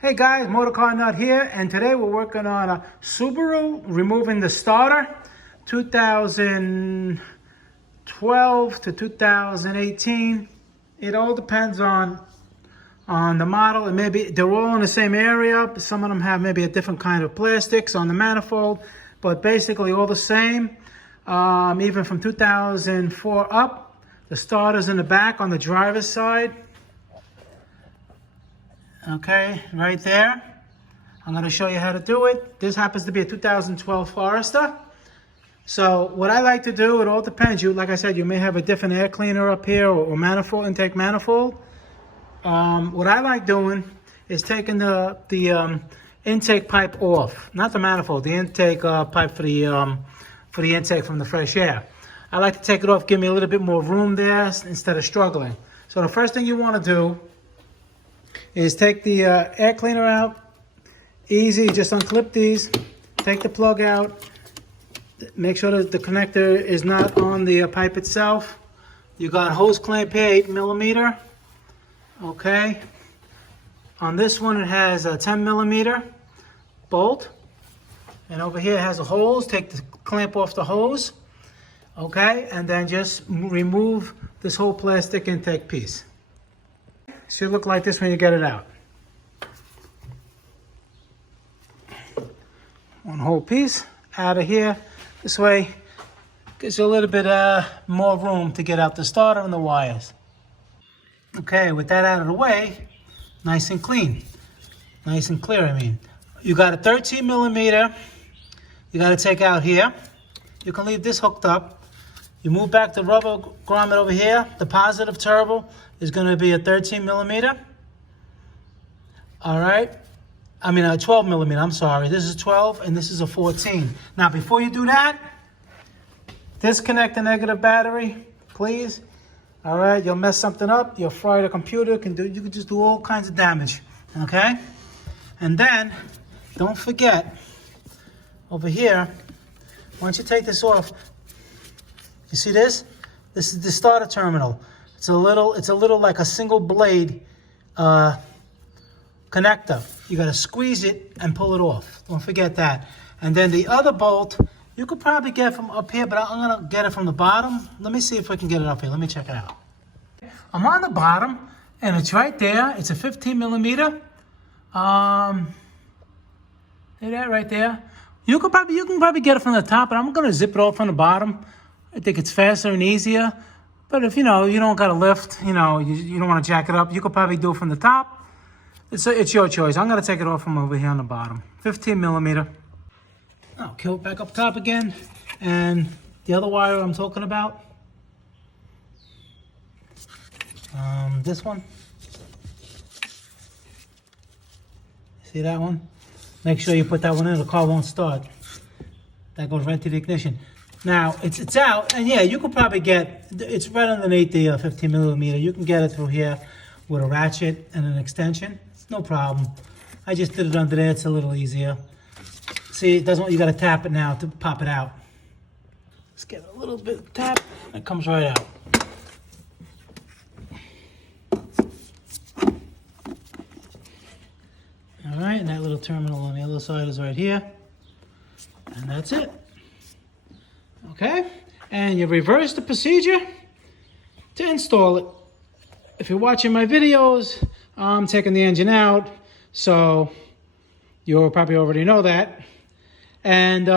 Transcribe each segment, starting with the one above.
Hey guys, MotorCarNut here, and today we're working on a Subaru, removing the starter, 2012 to 2018. It all depends on the model, and maybe they're all in the same area, but some of them have maybe a different kind of plastics on the manifold, but basically all the same. Even from 2004 up, the starter's in the back on the driver's side. Okay, right there. I'm going to show you how to do it. This happens to be a 2012 Forester. So what I like to do, it all depends. Like I said, you may have a different air cleaner up here or manifold, intake manifold. What I like doing is taking the intake pipe off, not the manifold, the intake pipe for the intake from the fresh air. I like to take it off, give me a little bit more room there instead of struggling. So the first thing you want to do is take the air cleaner out. Easy, just unclip these, take the plug out, make sure that the connector is not on the pipe itself. You got hose clamp here, 8mm. Okay, on this one it has a 10mm bolt, and over here it has a hose. Take the clamp off the hose. Okay, and then just remove this whole plastic intake piece. Should look like this when you get it out. One whole piece out of here. This way gives you a little bit more room to get out the starter and the wires. Okay, with that out of the way, nice and clean. Nice and clear, I mean. You got a 13mm you got to take out here. You can leave this hooked up. You move back the rubber grommet over here. The positive turbo is going to be a 13mm. All right. I mean, a 12mm, I'm sorry. This is 12 and this is a 14. Now, before you do that, disconnect the negative battery, please. All right. You'll mess something up. You'll fry the computer. You can just do all kinds of damage. Okay. And then, don't forget, over here, once you take this off, you see this? This is the starter terminal. It's a little like a single blade connector. You got to squeeze it and pull it off. Don't forget that. And then the other bolt, you could probably get from up here, but I'm going to get it from the bottom. Let me see if I can get it up here. Let me check it out. I'm on the bottom, and it's right there. It's a 15mm. See that right there? You can probably get it from the top, but I'm going to zip it off from the bottom. I think it's faster and easier. But if you don't got to lift, you don't want to jack it up, you could probably do it from the top. It's your choice. I'm going to take it off from over here on the bottom. 15mm. I'll kill it back up top again. And the other wire I'm talking about, this one. See that one? Make sure you put that one in, the car won't start. That goes right to the ignition. Now, it's out, and yeah, you could probably it's right underneath the 15mm. You can get it through here with a ratchet and an extension. It's no problem. I just did it under there. It's a little easier. See, it doesn't. You got to tap it now to pop it out. Let's get a little bit of tap. It comes right out. All right, and that little terminal on the other side is right here. And that's it. Okay, and you reverse the procedure to install it. If you're watching my videos, I'm taking the engine out, so you'll probably already know that. And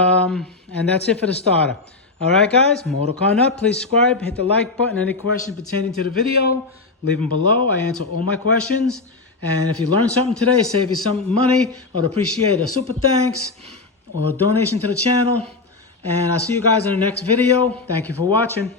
that's it for the starter. All right, guys, MotorCarNut, please subscribe, hit the like button. Any questions pertaining to the video, leave them below. I answer all my questions. And if you learned something today, save you some money, I'd appreciate a super thanks or a donation to the channel. And I'll see you guys in the next video. Thank you for watching.